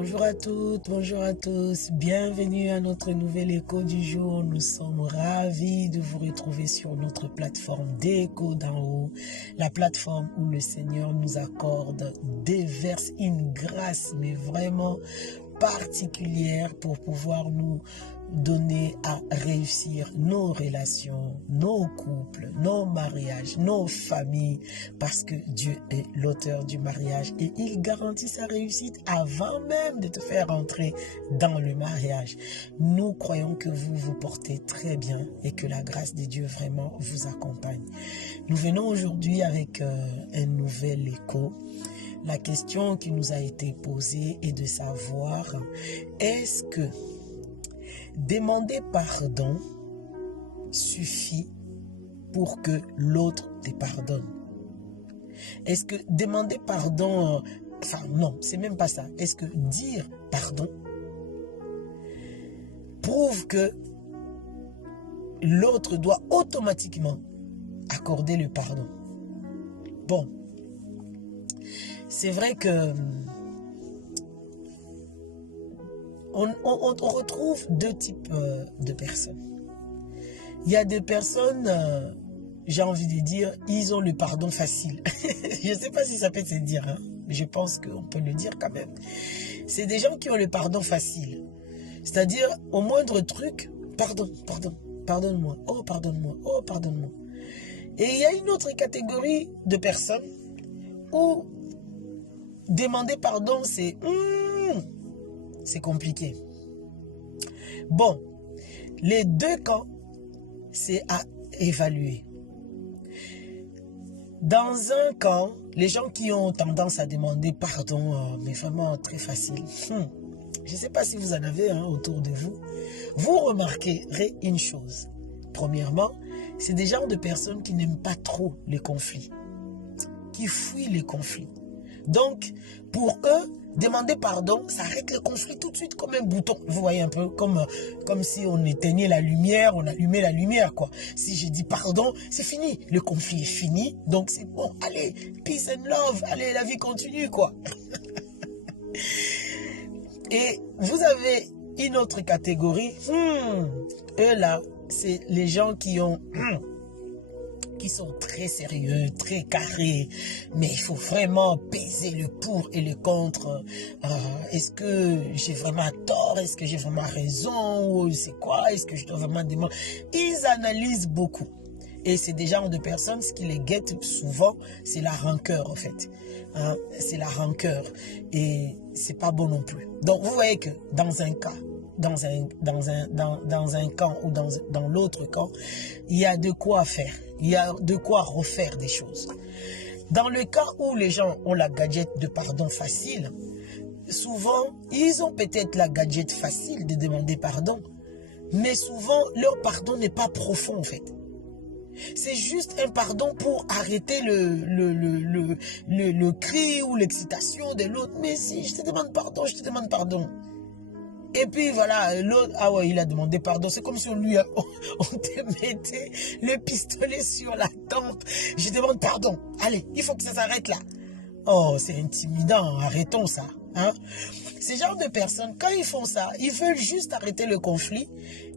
Bonjour à toutes, bonjour à tous, bienvenue à notre nouvel écho du jour. Nous sommes ravis de vous retrouver sur notre plateforme d'écho d'en haut, la plateforme où le Seigneur nous accorde, déverse une grâce, mais vraiment particulière pour pouvoir nous donner à réussir nos relations, nos couples, nos mariages, nos familles, parce que Dieu est l'auteur du mariage et il garantit sa réussite avant même de te faire entrer dans le mariage. Nous croyons que vous vous portez très bien et que la grâce de Dieu vraiment vous accompagne. Nous venons aujourd'hui avec un nouvel écho. La question qui nous a été posée est de savoir, est-ce que demander pardon suffit pour que l'autre te pardonne? Est-ce que demander pardon, enfin non, c'est même pas ça. Est-ce que dire pardon prouve que l'autre doit automatiquement accorder le pardon? Bon, c'est vrai que on retrouve deux types de personnes. Il y a des personnes, j'ai envie de dire, ils ont le pardon facile. Je ne sais pas si ça peut se dire, hein, mais je pense qu'on peut le dire quand même. C'est des gens qui ont le pardon facile. C'est-à-dire, au moindre truc, pardon, pardonne-moi, oh pardonne-moi, oh pardonne-moi. Et il y a une autre catégorie de personnes où demander pardon, c'est compliqué. Bon, les deux camps, c'est à évaluer. Dans un camp, les gens qui ont tendance à demander pardon, mais vraiment très facile. Je ne sais pas si vous en avez autour de vous. Vous remarquerez une chose. Premièrement, c'est des genres de personnes qui n'aiment pas trop les conflits, qui fuient les conflits. Donc, pour eux, demander pardon, ça arrête le conflit tout de suite comme un bouton. Vous voyez un peu comme si on éteignait la lumière, on allumait la lumière, quoi. Si je dis pardon, c'est fini. Le conflit est fini. Donc, c'est bon. Allez, peace and love. Allez, la vie continue, quoi. Et vous avez une autre catégorie. Eux, là, c'est les gens qui ont... qui sont très sérieux, très carrés, mais il faut vraiment peser le pour et le contre. Est-ce que j'ai vraiment tort? Est-ce que j'ai vraiment raison? Ou c'est quoi? Est-ce que je dois vraiment demander? Ils analysent beaucoup. Et c'est des genres de personnes, ce qui les guette souvent, c'est la rancœur en fait. C'est la rancœur. Et c'est pas bon non plus. Donc vous voyez que dans un cas, dans un camp ou dans l'autre camp, il y a de quoi faire. Il y a de quoi refaire des choses. Dans le cas où les gens ont la gadget de pardon facile, souvent, ils ont peut-être la gadget facile de demander pardon, mais souvent, leur pardon n'est pas profond en fait. C'est juste un pardon pour arrêter le cri ou l'excitation de l'autre. Mais si je te demande pardon, je te demande pardon. Et puis voilà, l'autre, ah ouais, il a demandé pardon. C'est comme si on te mettait le pistolet sur la tempe. Je demande pardon. Allez, il faut que ça s'arrête là. Oh, c'est intimidant, arrêtons ça. Ces genres de personnes, quand ils font ça, ils veulent juste arrêter le conflit.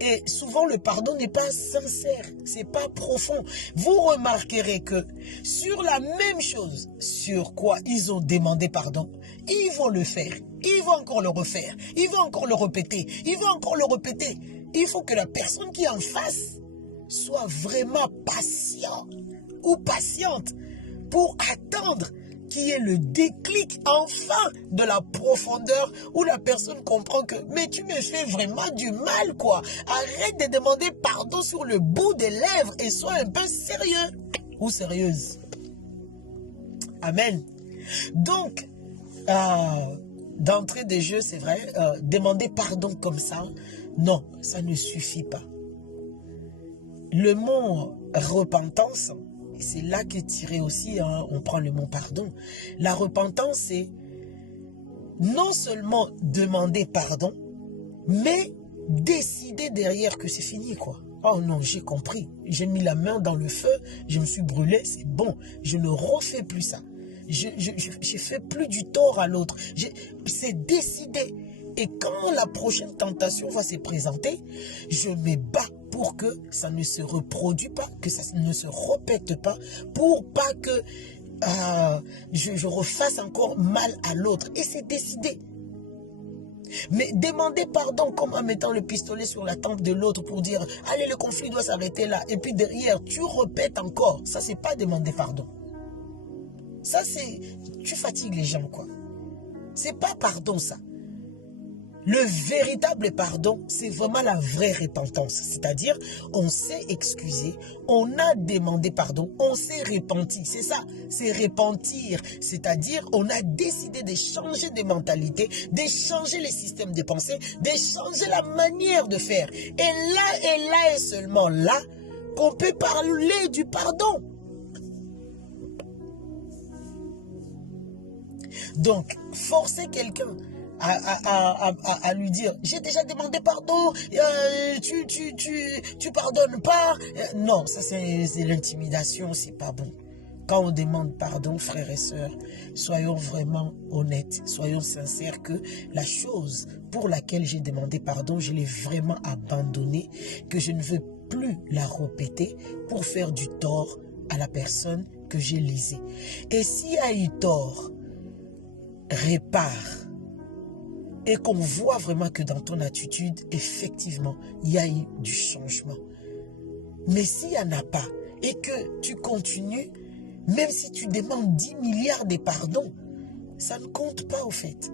Et souvent, le pardon n'est pas sincère, c'est pas profond. Vous remarquerez que sur la même chose sur quoi ils ont demandé pardon, ils vont le faire. Ils vont encore le refaire. Ils vont encore le répéter. Ils vont encore le répéter. Il faut que la personne qui est en face soit vraiment patient ou patiente pour attendre qu'il y ait le déclic enfin de la profondeur où la personne comprend que mais tu me fais vraiment du mal quoi. Arrête de demander pardon sur le bout des lèvres et sois un peu sérieux ou sérieuse. Amen. Donc, d'entrée de jeu, c'est vrai, demander pardon comme ça, non, ça ne suffit pas. Le mot repentance, c'est là qu'est tiré aussi, on prend le mot pardon. La repentance, c'est non seulement demander pardon, mais décider derrière que c'est fini, quoi. Oh non, j'ai compris. J'ai mis la main dans le feu, je me suis brûlé, c'est bon. Je ne refais plus ça. je fais plus du tort à l'autre. C'est décidé. Et quand la prochaine tentation va se présenter, je me bats pour que ça ne se reproduise pas, que ça ne se répète pas, pour pas que je refasse encore mal à l'autre. Et c'est décidé. Mais demander pardon comme en mettant le pistolet sur la tempe de l'autre pour dire « Allez, le conflit doit s'arrêter là ». Et puis derrière, tu répètes encore. Ça, c'est pas demander pardon. Ça, c'est... Tu fatigues les gens, quoi. C'est pas pardon, ça. Le véritable pardon, c'est vraiment la vraie repentance. C'est-à-dire, on s'est excusé, on a demandé pardon, on s'est repenti. C'est ça, c'est repentir. C'est-à-dire, on a décidé de changer de mentalité, de changer les systèmes de pensée, de changer la manière de faire. Et là et seulement là, qu'on peut parler du pardon. Donc, forcer quelqu'un à lui dire « J'ai déjà demandé pardon, tu pardonnes pas. » Non, ça c'est l'intimidation, c'est pas bon. Quand on demande pardon, frères et sœurs, soyons vraiment honnêtes, soyons sincères que la chose pour laquelle j'ai demandé pardon, je l'ai vraiment abandonnée, que je ne veux plus la répéter pour faire du tort à la personne que j'ai lésée. Et s'il y a eu tort, répare. Et qu'on voit vraiment que dans ton attitude, effectivement, il y a eu du changement. Mais s'il n'y en a pas, et que tu continues, même si tu demandes 10 milliards de pardons, ça ne compte pas au fait.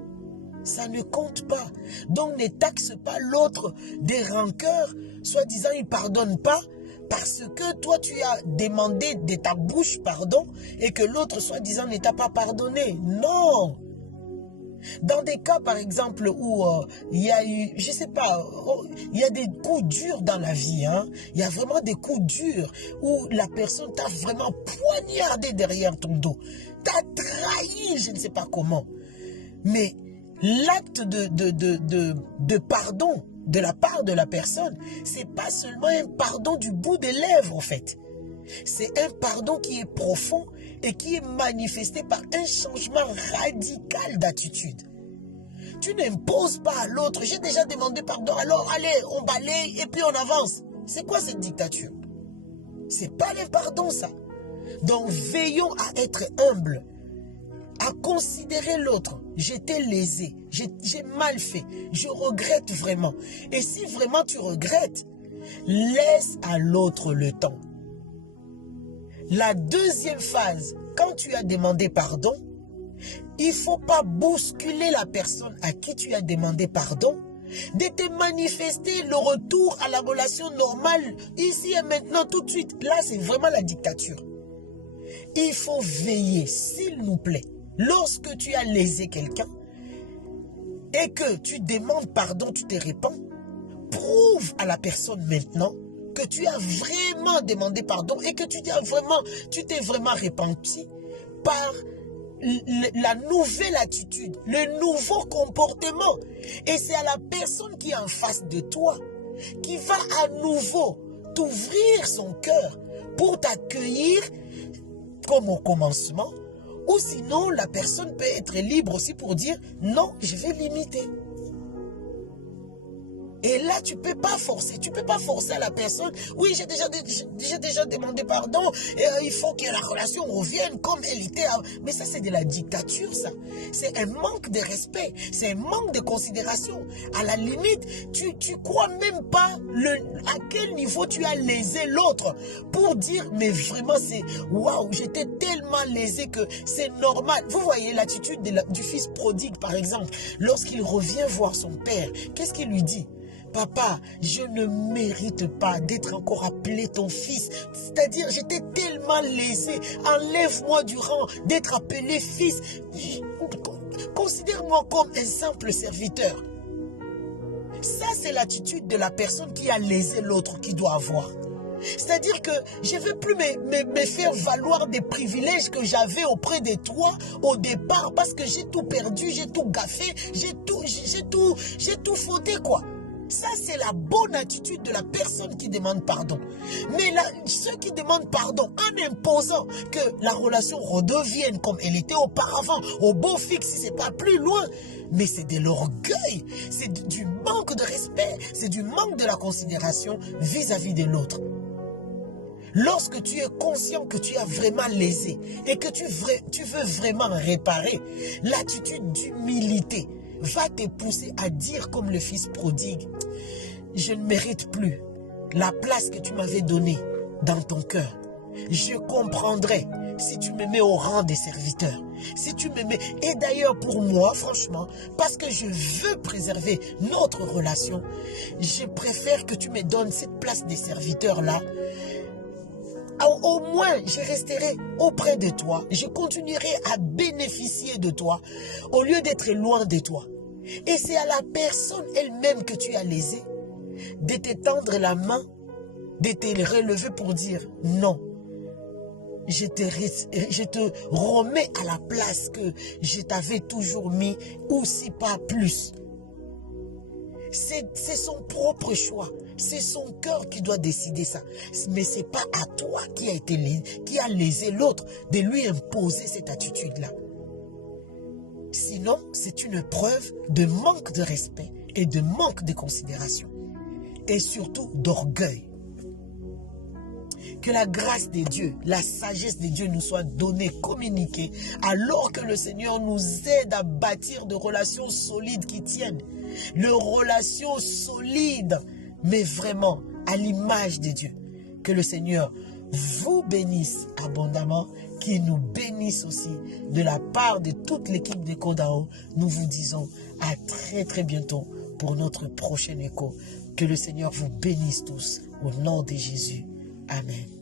Ça ne compte pas. Donc ne taxe pas l'autre des rancœurs, soi-disant il ne pardonne pas, parce que toi tu as demandé de ta bouche pardon, et que l'autre soi-disant ne t'a pas pardonné. Non! Dans des cas, par exemple, où il y a eu, je sais pas, il y a des coups durs dans la vie, hein. Il y a vraiment des coups durs où la personne t'a vraiment poignardé derrière ton dos. T'a trahi, je ne sais pas comment. Mais l'acte de pardon de la part de la personne, c'est pas seulement un pardon du bout des lèvres, en fait. C'est un pardon qui est profond et qui est manifesté par un changement radical d'attitude. Tu n'imposes pas à l'autre. J'ai déjà demandé pardon, alors allez, on balaye et puis on avance. C'est quoi cette dictature? C'est pas le pardon, ça. Donc veillons à être humbles, à considérer l'autre. J'étais lésé, j'ai mal fait, je regrette vraiment. Et si vraiment tu regrettes, laisse à l'autre le temps. La deuxième phase, quand tu as demandé pardon, il ne faut pas bousculer la personne à qui tu as demandé pardon, de te manifester le retour à la relation normale, ici et maintenant, tout de suite. Là, c'est vraiment la dictature. Il faut veiller, s'il nous plaît, lorsque tu as lésé quelqu'un et que tu demandes pardon, tu te répands, prouve à la personne maintenant que tu as vraiment demandé pardon et que tu t'es vraiment repenti par la nouvelle attitude, le nouveau comportement. Et c'est à la personne qui est en face de toi qui va à nouveau t'ouvrir son cœur pour t'accueillir comme au commencement. Ou sinon, la personne peut être libre aussi pour dire non, je vais limiter. Et là, tu ne peux pas forcer. Tu ne peux pas forcer à la personne. Oui, j'ai déjà demandé pardon. Et, il faut que la relation revienne comme elle était. Mais ça, c'est de la dictature, ça. C'est un manque de respect. C'est un manque de considération. À la limite, tu crois même pas à quel niveau tu as lésé l'autre. Pour dire, mais vraiment, c'est waouh, j'étais tellement lésé que c'est normal. Vous voyez l'attitude du fils prodigue, par exemple. Lorsqu'il revient voir son père, qu'est-ce qu'il lui dit? Papa, je ne mérite pas d'être encore appelé ton fils. C'est-à-dire, j'étais tellement lésé. Enlève-moi du rang d'être appelé fils. Considère-moi comme un simple serviteur. Ça, c'est l'attitude de la personne qui a lésé l'autre qui doit avoir. C'est-à-dire que je ne veux plus me faire valoir des privilèges que j'avais auprès de toi au départ parce que j'ai tout perdu, j'ai tout gaffé, j'ai tout fauté, quoi. Ça, c'est la bonne attitude de la personne qui demande pardon. Mais là, ceux qui demandent pardon en imposant que la relation redevienne comme elle était auparavant, au beau fixe, si ce n'est pas plus loin, mais c'est de l'orgueil, c'est du manque de respect, c'est du manque de la considération vis-à-vis de l'autre. Lorsque tu es conscient que tu as vraiment lésé et que tu veux vraiment réparer, l'attitude d'humilité va te pousser à dire comme le fils prodigue, je ne mérite plus la place que tu m'avais donnée dans ton cœur. Je comprendrai si tu me mets au rang des serviteurs. Si tu me mets... Et d'ailleurs pour moi, franchement, parce que je veux préserver notre relation, je préfère que tu me donnes cette place des serviteurs-là. Au moins, je resterai auprès de toi. Je continuerai à bénéficier de toi au lieu d'être loin de toi. Et c'est à la personne elle-même que tu as lésé de te tendre la main, de te relever pour dire non. Je te remets à la place que je t'avais toujours mis, ou si pas plus. C'est son propre choix. C'est son cœur qui doit décider ça. Mais ce n'est pas à toi qui a lésé l'autre de lui imposer cette attitude-là. Sinon, c'est une preuve de manque de respect et de manque de considération. Et surtout d'orgueil. Que la grâce de Dieu, la sagesse de Dieu nous soit donnée, communiquée, alors que le Seigneur nous aide à bâtir de relations solides qui tiennent. De relations solides, mais vraiment à l'image de Dieu. Que le Seigneur vous bénisse abondamment, qu'il nous bénisse aussi de la part de toute l'équipe de Kodao. Nous vous disons à très très bientôt pour notre prochain écho. Que le Seigneur vous bénisse tous au nom de Jésus. Amen.